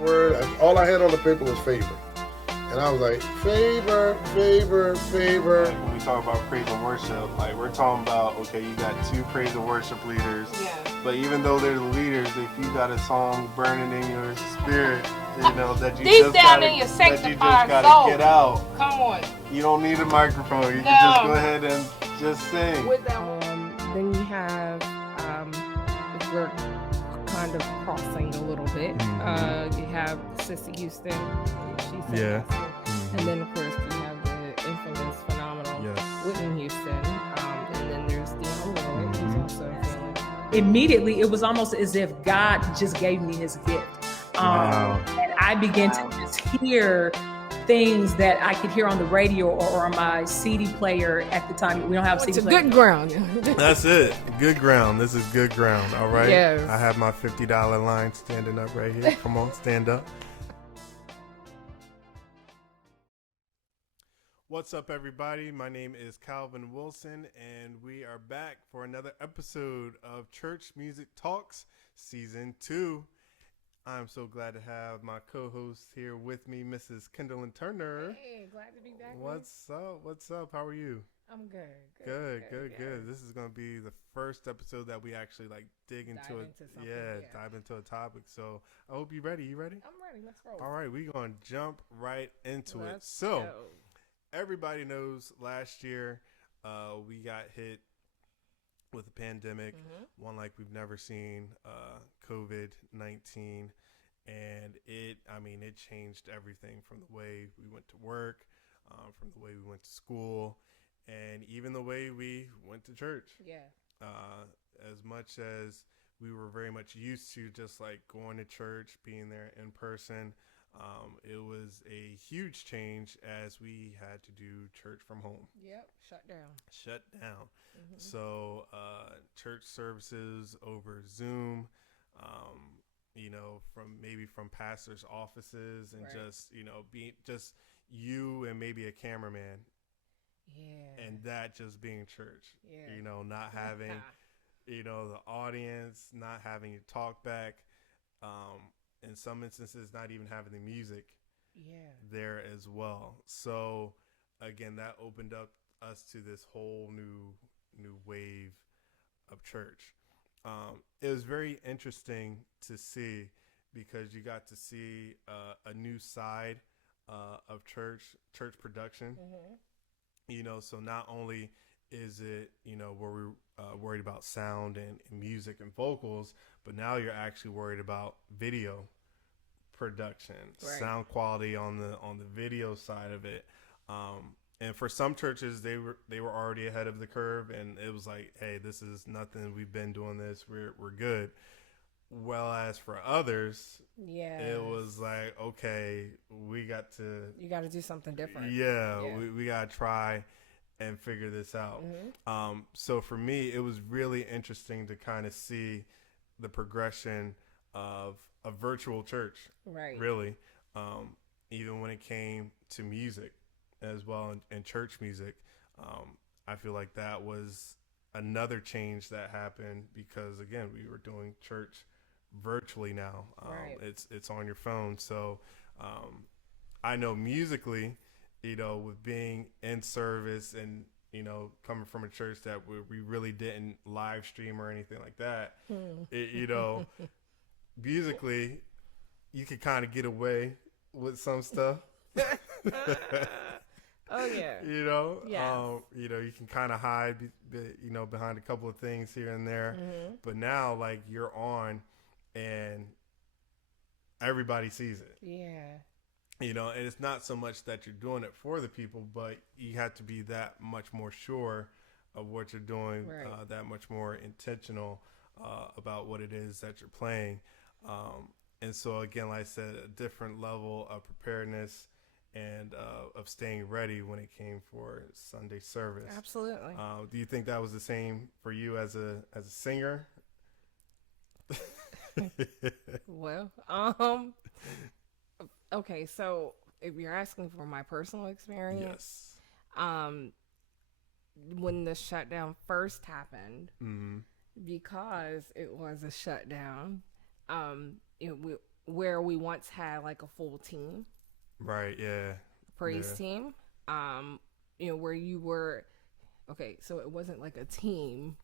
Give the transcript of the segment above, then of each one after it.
word. All I had on the paper was favor. And I was like, favor, favor, favor. Like when we talk about praise and worship, like we're talking about, okay, you got 2 praise and worship leaders. Yeah. But even though they're the leaders, if you got a song burning in your spirit, that you deep just down gotta, in your that you just sanctified gotta soul. get out. Come on. You don't need a microphone. You can just go ahead and just sing. With that Then you have, if we're kind of crossing a little bit, you have Sissy Houston. She said and then, of course, you have the infamous, phenomenal Whitney Houston. And then there's Dionne Warwick, who's also feeling. Immediately, it was almost as if God just gave me his gift. And I began to just hear things that I could hear on the radio or on my CD player at the time. We don't have CD player. It's good ground. That's it. Good ground. This is good ground. All right. Yes. I have my $50 line standing up right here. Come on, stand up. What's up, everybody? My name is Calvin Wilson, and we are back for another episode of Church Music Talks Season 2. I'm so glad to have my co-host here with me, Mrs. Kenderlyn Turner. Hey, glad to be back. What's up? What's up? How are you? I'm good. Good. This is going to be the first episode that we actually dig into it. Dive into a topic. So I hope you're ready. You ready? I'm ready. Let's roll. All right, we're going to jump right into it. Go. Everybody knows last year we got hit with a pandemic, one like we've never seen, COVID-19, and it changed everything from the way we went to work, from the way we went to school, and even the way we went to church. Yeah. As much as we were very much used to just like going to church, being there in person, it was a huge change as we had to do church from home. Yep, shut down. So church services over Zoom, from pastors' offices, and being just you and maybe a cameraman. Yeah. And that just being church. Yeah. Not having the audience, not having you talk back. In some instances, not even having the music there as well. So, again, that opened up us to this whole new wave of church. It was very interesting to see because you got to see a new side of church production. So not only is it, where we're worried about sound and music and vocals, but now you're actually worried about video production, sound quality on the video side of it. And for some churches, they were already ahead of the curve, and it was like, hey, this is nothing. We've been doing this. We're good. Well, as for others, it was like, okay, you got to do something different. We got to try and figure this out. So for me, it was really interesting to kind of see the progression of a virtual church, really, even when it came to music as well, and church music. I feel like that was another change that happened because, again, we were doing church virtually now. It's on your phone. So I know musically, with being in service and, coming from a church that we really didn't live stream or anything like that, musically, you could kind of get away with some stuff. Oh yeah. You can kind of hide, behind a couple of things here and there. But now, like, you're on, and everybody sees it. Yeah. And it's not so much that you're doing it for the people, but you have to be that much more sure of what you're doing, that much more intentional about what it is that you're playing. And so, again, like I said, a different level of preparedness and of staying ready when it came for Sunday service. Absolutely. Do you think that was the same for you as a singer? Well, okay, so if you're asking for my personal experience, when the shutdown first happened, because it was a shutdown, where we once had like a full team, Right. Yeah. praise team, where you were, okay, so it wasn't like a team,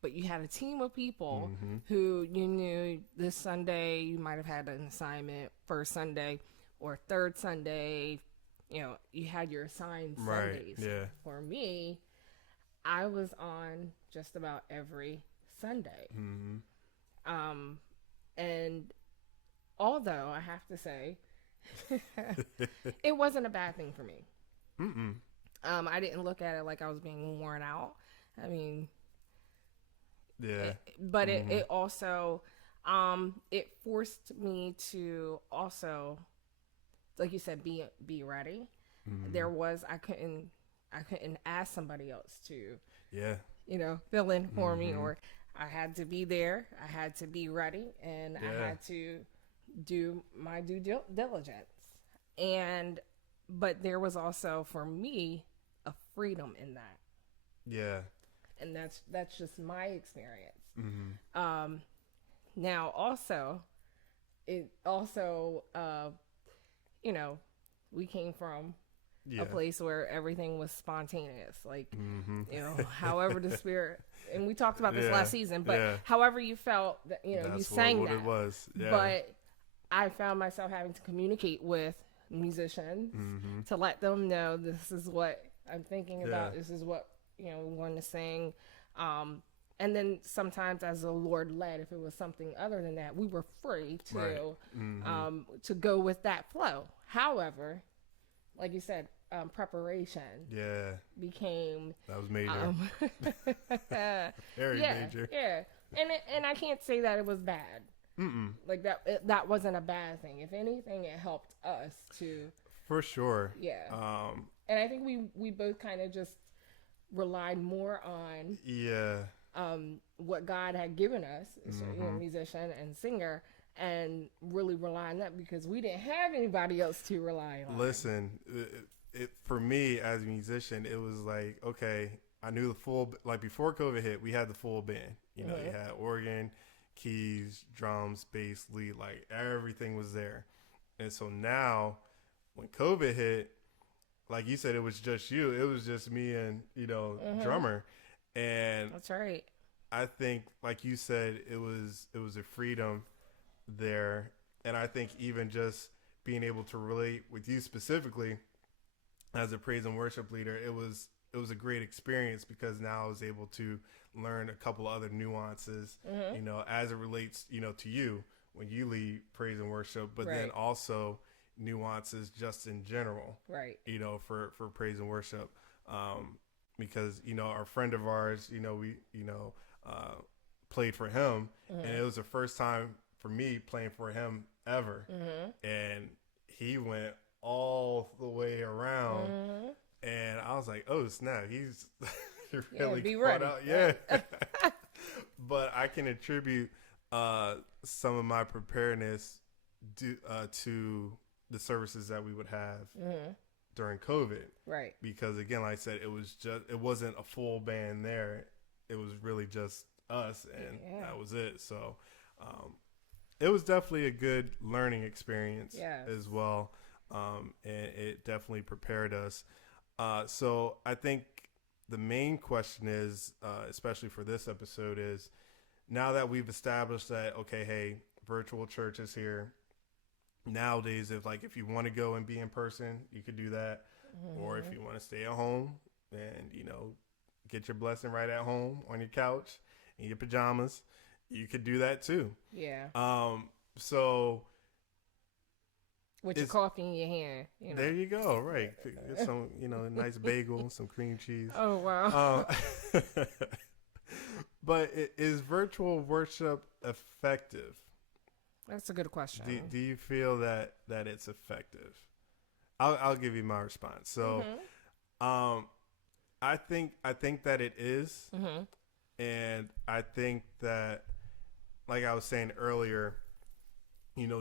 but you had a team of people who you knew this Sunday you might have had an assignment, first Sunday or third Sunday, you had your assigned Sundays. Yeah. For me, I was on just about every Sunday. And although I have to say, it wasn't a bad thing for me. I didn't look at it like I was being worn out. I mean, yeah. It also, it forced me to also, like you said, be ready. There was, I couldn't ask somebody else to, fill in for me, or I had to be there. I had to be ready, and I had to do my due diligence. But there was also, for me, a freedom in that. Yeah. And that's just my experience. Now also, we came from a place where everything was spontaneous, like, however the Spirit, and we talked about this last season, but however you felt that, That's you sang what that. it was. Yeah. But I found myself having to communicate with musicians to let them know this is what I'm thinking about. This is what, we want to sing. And then sometimes as the Lord led, if it was something other than that, we were free to go with that flow. However, like you said, preparation became, that was major. Very major. Yeah. And I can't say that it was bad. Like that wasn't a bad thing. If anything, it helped us to, for sure. Yeah. And I think we both kind of just relied more on what God had given us as a musician and singer, and really rely on that because we didn't have anybody else to rely on. Listen, it for me as a musician, it was like, okay, I knew the full, like before COVID hit, we had the full band. You had organ, keys, drums, bass, lead, like everything was there. And so now when COVID hit, like you said, it was just you. It was just me and, drummer. And that's right. I think, like you said, it was a freedom there. And I think even just being able to relate with you specifically as a praise and worship leader, it was a great experience because now I was able to learn a couple of other nuances, as it relates, to you when you lead praise and worship, but then also nuances just in general, for praise and worship. Because, our friend of ours, we, played for him, and it was the first time for me playing for him ever. And he went all the way around, and I was like, oh snap, he's really be caught ready. out. Yeah. But I can attribute some of my preparedness to the services that we would have during COVID. Right. Because again, like I said, it wasn't a full band there. It was really just us, and that was it. So it was definitely a good learning experience as well. And it definitely prepared us. So I think the main question is, especially for this episode, is now that we've established that, okay, hey, virtual church is here. Nowadays, if you want to go and be in person, you could do that. Or if you want to stay at home and, get your blessing right at home on your couch in your pajamas, you could do that too. Yeah. So with your coffee in your hand, there you go. Right. Get some, a nice bagel, some cream cheese. Oh, wow. But is virtual worship effective? That's a good question. Do you feel that it's effective? I'll give you my response. So, I think that it is, and I think that, like I was saying earlier,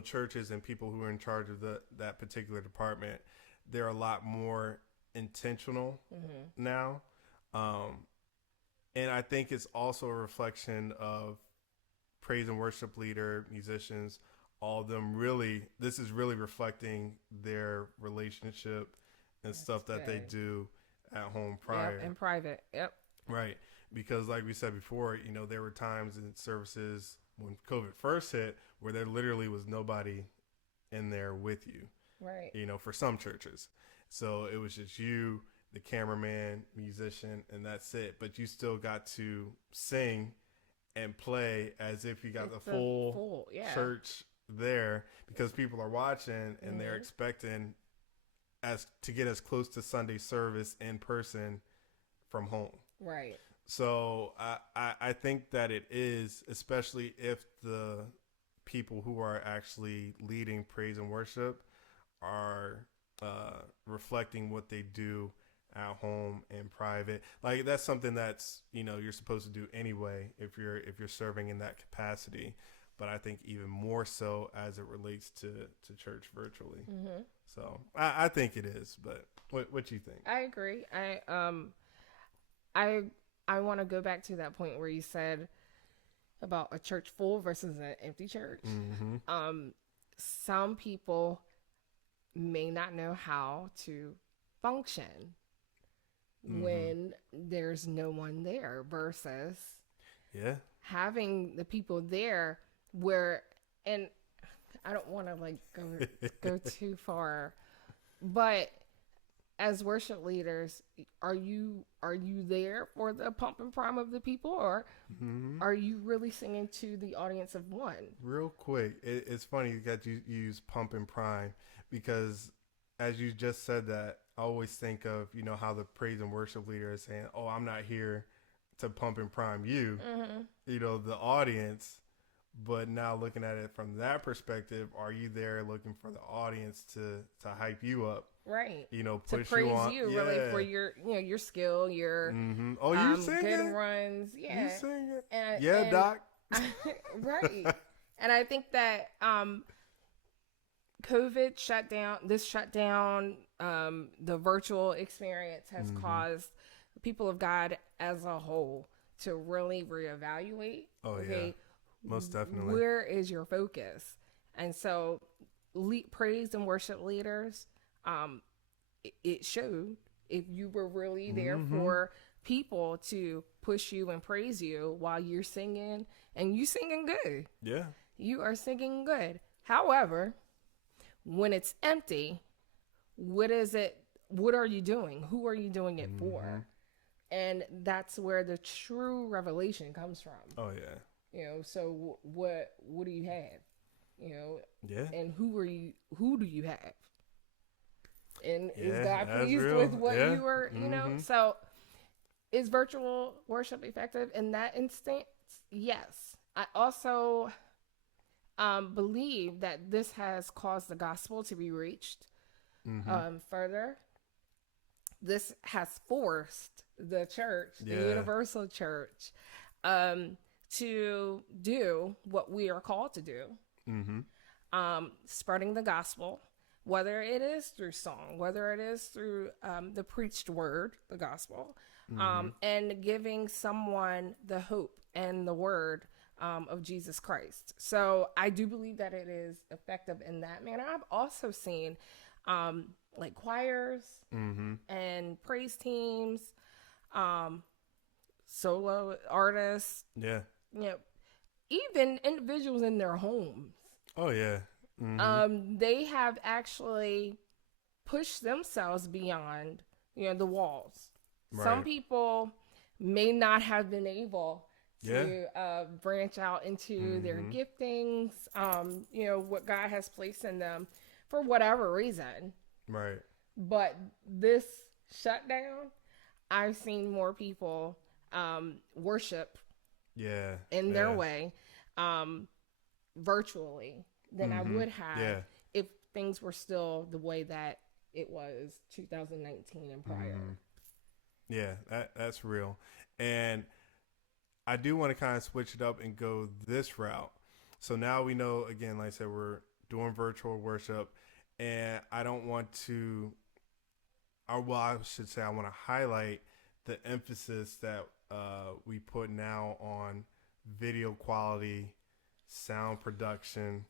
churches and people who are in charge of that particular department, they're a lot more intentional now, and I think it's also a reflection of praise and worship leader musicians all of them really, this is really reflecting their relationship and stuff that they do at home prior. Yep, in private. Yep. Right. Because like we said before, there were times in services when COVID first hit where there literally was nobody in there with you. Right. For some churches. So it was just you, the cameraman, musician, and that's it. But you still got to sing and play as if you got the full church there, because people are watching and they're expecting to get as close to Sunday service in person from home. Right. So I think that it is, especially if the people who are actually leading praise and worship are reflecting what they do at home and private. Like that's something that's you're supposed to do anyway if you're serving in that capacity. But I think even more so as it relates to church virtually. Mm-hmm. So I think it is. But what do you think? I agree. I want to go back to that point where you said about a church full versus an empty church. Mm-hmm. Some people may not know how to function when there's no one there versus having the people there where, and I don't want to like go too far, but as worship leaders, are you there for the pump and prime of the people, or are you really singing to the audience of one? Real quick, it's funny that you use pump and prime, because as you just said that, I always think of how the praise and worship leader is saying, "Oh, I'm not here to pump and prime you," the audience. But now looking at it from that perspective, are you there looking for the audience to hype you up? Right. Push to praise you on. Really for your your skill, your oh, you singing? Good runs. Yeah. You singing? And Doc. Right. And I think that COVID shut down, the virtual experience has caused the people of God as a whole to really reevaluate. Oh, yeah. Most definitely. Where is your focus? And so praise and worship leaders, it showed if you were really there for people to push you and praise you while you're singing, and you singing good. Yeah. You are singing good. However, when it's empty, what is it? What are you doing? Who are you doing it for? And that's where the true revelation comes from. Oh, yeah. So what do you have? Yeah. And who do you have? And is God that's pleased real. with what you were, So is virtual worship effective in that instance? Yes. I also believe that this has caused the gospel to be reached further. This has forced the church, the universal church, to do what we are called to do, spreading the gospel, whether it is through song, whether it is through the preached word, the gospel, and giving someone the hope and the word of Jesus Christ. So I do believe that it is effective in that manner. I've also seen like choirs and praise teams, solo artists, even individuals in their homes. Oh yeah. They have actually pushed themselves beyond the walls. Right. Some people may not have been able to branch out into their giftings, what God has placed in them for whatever reason. Right. But this shutdown, I've seen more people worship in their way virtually than I would have if things were still the way that it was 2019 and prior. Yeah, that's real. And I do want to kind of switch it up and go this route. So now we know, again, like I said, we're doing virtual worship, and I don't want to, or well, I should say I want to highlight the emphasis that we put now on video quality, sound production,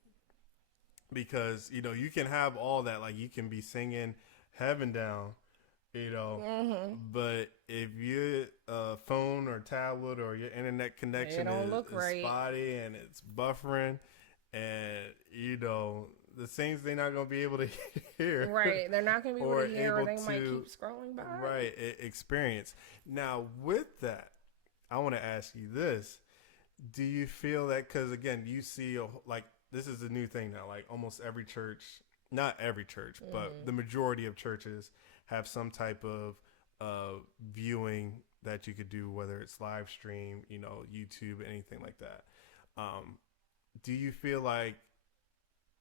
because you can have all that, like you can be singing Heaven Down, but if your phone or tablet or your internet connection is spotty and it's buffering, and the things they're not going to be able to hear, right, they're not going to be able to hear, or they might keep scrolling by, right, experience. Now with that, I want to ask you this: do you feel that, because again, you see like this is a new thing now, like almost every church, not every church, but the majority of churches have some type of viewing that you could do, whether it's live stream, YouTube, anything like that. Do you feel like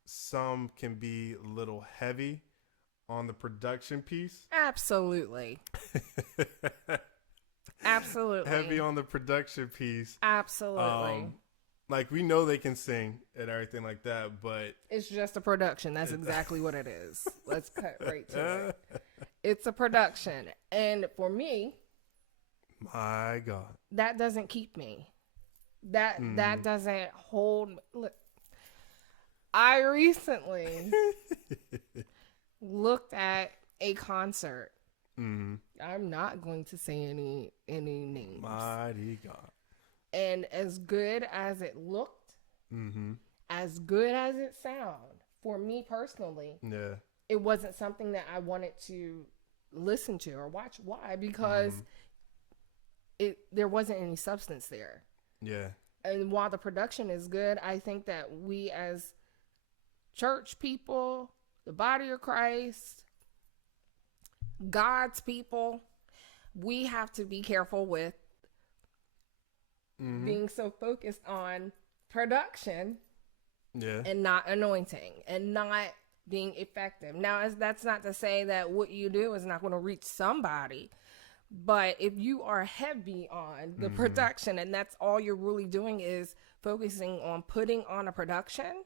some can be a little heavy on the production piece? Absolutely. Absolutely. Heavy on the production piece. Absolutely. Like, we know they can sing and everything like that, but it's just a production. That's exactly what it is. Let's cut right to it. It's a production. And for me, my God, that doesn't keep me. That doesn't hold. Look, I recently looked at a concert. I'm not going to say any names. Mighty God. And as good as it looked, as good as it sounded, for me personally, it wasn't something that I wanted to listen to or watch. Why? Because there wasn't any substance there. Yeah. And while the production is good, I think that we as church people, the body of Christ, God's people, we have to be careful with being so focused on production and not anointing and not being effective. Now, that's not to say that what you do is not going to reach somebody, but if you are heavy on the production and that's all you're really doing is focusing on putting on a production,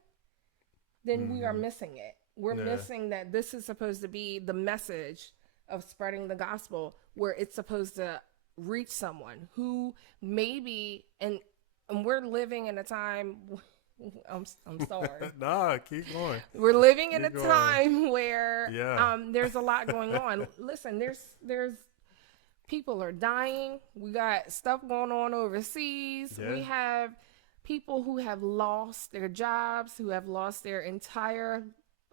then we are missing it. We're missing that this is supposed to be the message of spreading the gospel, where it's supposed to reach someone who maybe, and we're living in a time, I'm sorry. Nah, keep going. We're living in a time where there's a lot going on. Listen, there's people are dying. We got stuff going on overseas. We have people who have lost their jobs, who have lost their entire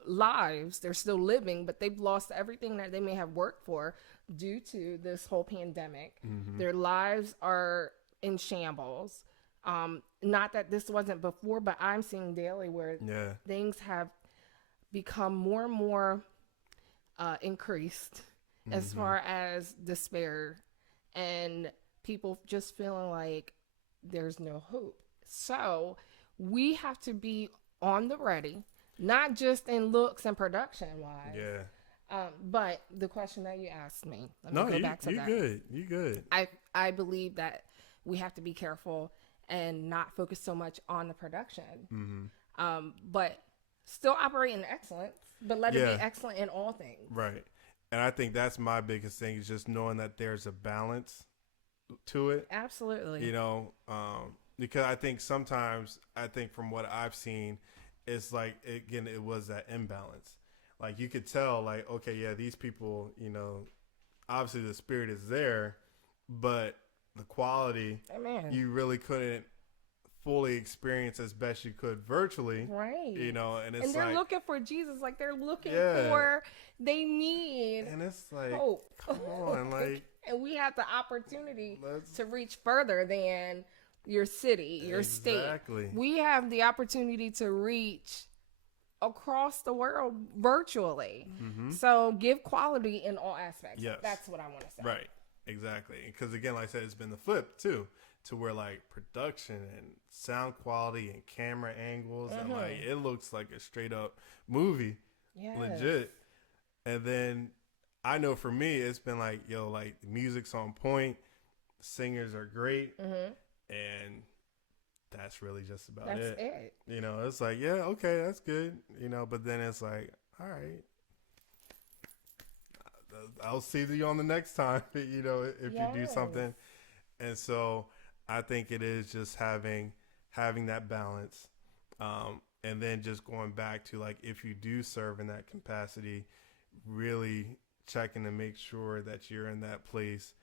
lives. They're still living, but they've lost everything that they may have worked for due to this whole pandemic. Their lives are in shambles. Not that this wasn't before, but I'm seeing daily where things have become more and more increased as far as despair and people just feeling like there's no hope. So we have to be on the ready, not just in looks and production wise. But the question that you asked me, let me go back to that. You good. I believe that we have to be careful and not focus so much on the production, but still operate in excellence, but let it be excellent in all things. Right. And I think that's my biggest thing, is just knowing that there's a balance to it. Absolutely. Because I think sometimes, from what I've seen, it's like, again, it was that imbalance. Like, you could tell, like, okay, yeah, these people, obviously the spirit is there, but the quality, you really couldn't fully experience as best you could virtually. Right. And it's they're like, looking for Jesus. Like, they're looking for, they need and it's like, hope. Come on, like. And we have the opportunity to reach further than your city, your state. We have the opportunity to reach across the world virtually. So give quality in all aspects. Yes. That's what I want to say. Right. Exactly. Because again, like I said, it's been the flip too, to where like production and sound quality and camera angles and like it looks like a straight up movie. Legit. And then I know for me, it's been like, like the music's on point, the singers are great, and that's really just about it. That's it. It's like, yeah, okay, that's good. But then it's like, all right, I'll see you on the next time, if you do something. And so I think it is just having that balance. And then just going back to like, if you do serve in that capacity, really checking to make sure that you're in that place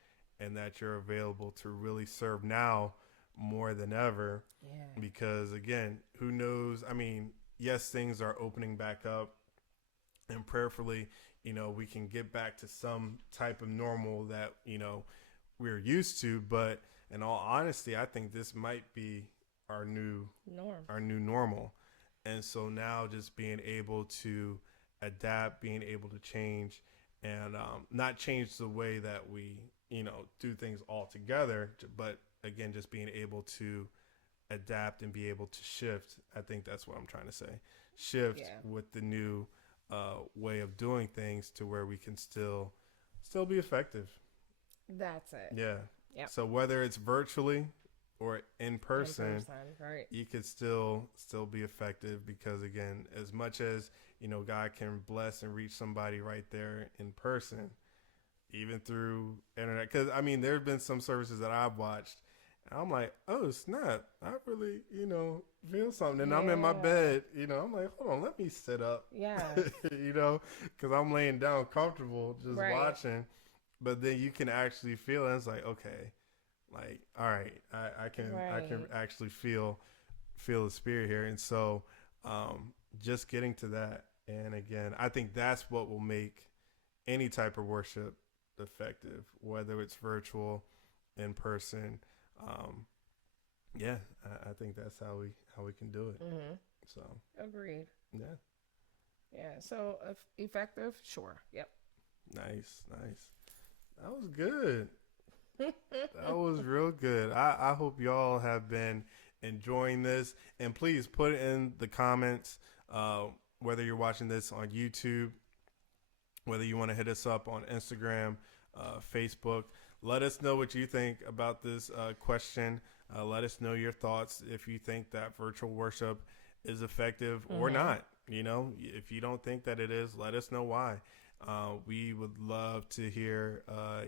and that you're available to really serve now more than ever. Yeah. Because again, who knows? I mean, yes, things are opening back up, and prayerfully, we can get back to some type of normal that, we're used to. But in all honesty, I think this might be our new normal. And so now just being able to adapt, being able to change, and not change the way that we, do things altogether, but again, just being able to adapt and be able to shift. I think that's what I'm trying to say. Shift with the new way of doing things to where we can still be effective. That's it. Yeah. Yep. So whether it's virtually or in person, right, you could still be effective, because again, as much as God can bless and reach somebody right there in person, even through internet. Because I mean, there have been some services that I've watched, and I'm like, oh snap, I really feel something, and I'm in my bed, I'm like, hold on, let me sit up, because I'm laying down comfortable just watching, but then you can actually feel it. It's like, okay. Like, all right, I can actually feel the spirit here. And so just getting to that. And again, I think that's what will make any type of worship effective, whether it's virtual, in person. I think that's how we can do it. Mm-hmm. So agreed. Yeah. So effective, sure. Yep. Nice. That was good. That was real good. I hope y'all have been enjoying this, and please put it in the comments, whether you're watching this on YouTube, whether you want to hit us up on Instagram, Facebook. Let us know what you think about this question. Let us know your thoughts, if you think that virtual worship is effective or not. If you don't think that it is, let us know why. We would love to hear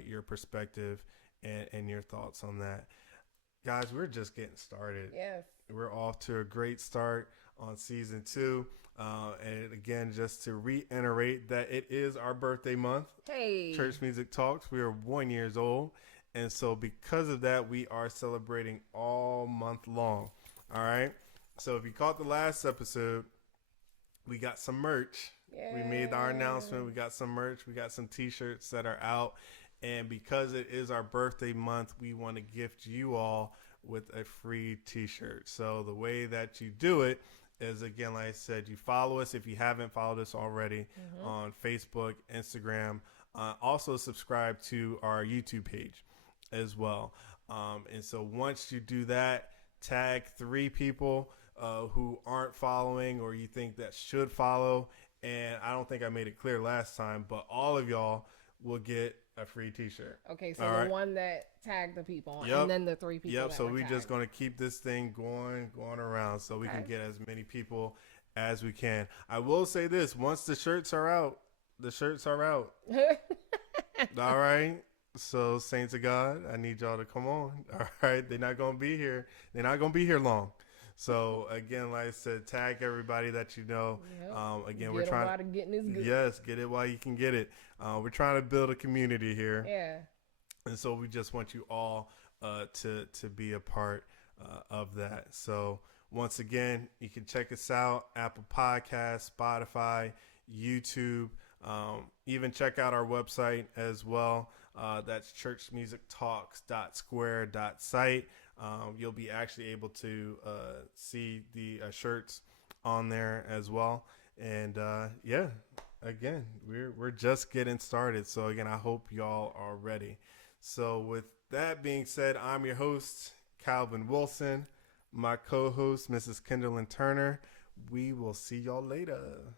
your perspective and your thoughts on that. Guys, we're just getting started. Yes. We're off to a great start on season 2. And again, just to reiterate that it is our birthday month. Hey. Church Music Talks. We are 1 year old. And so because of that, we are celebrating all month long. All right. So if you caught the last episode, we got some merch. Yeah. We made our announcement. We got some merch. We got some t-shirts that are out. And because it is our birthday month, we want to gift you all with a free t-shirt. So the way that you do it is, again, like I said, you follow us if you haven't followed us already on Facebook, Instagram. Also subscribe to our YouTube page as well. And so once you do that, tag 3 people who aren't following or you think that should follow. And I don't think I made it clear last time, but all of y'all will get a free t-shirt. Okay, so the one that tagged the people, and then the 3 people. So we're just going to keep this thing going around, so we can get as many people as we can. I will say this: once the shirts are out, all right. So saints of God, I need y'all to come on. All right, they're not going to be here. They're not going to be here long. So again, like I said, tag everybody that you know. Again, we're trying to get this good. Yes, get it while you can get it. We're trying to build a community here. Yeah. And so we just want you all to be a part of that. So once again, you can check us out: Apple Podcasts, Spotify, YouTube. Even check out our website as well. That's churchmusictalks.square.site. You'll be actually able to see the shirts on there as well. And again, we're just getting started. So again, I hope y'all are ready. So with that being said, I'm your host, Calvin Wilson, my co-host, Mrs. Kenderlyn Turner. We will see y'all later.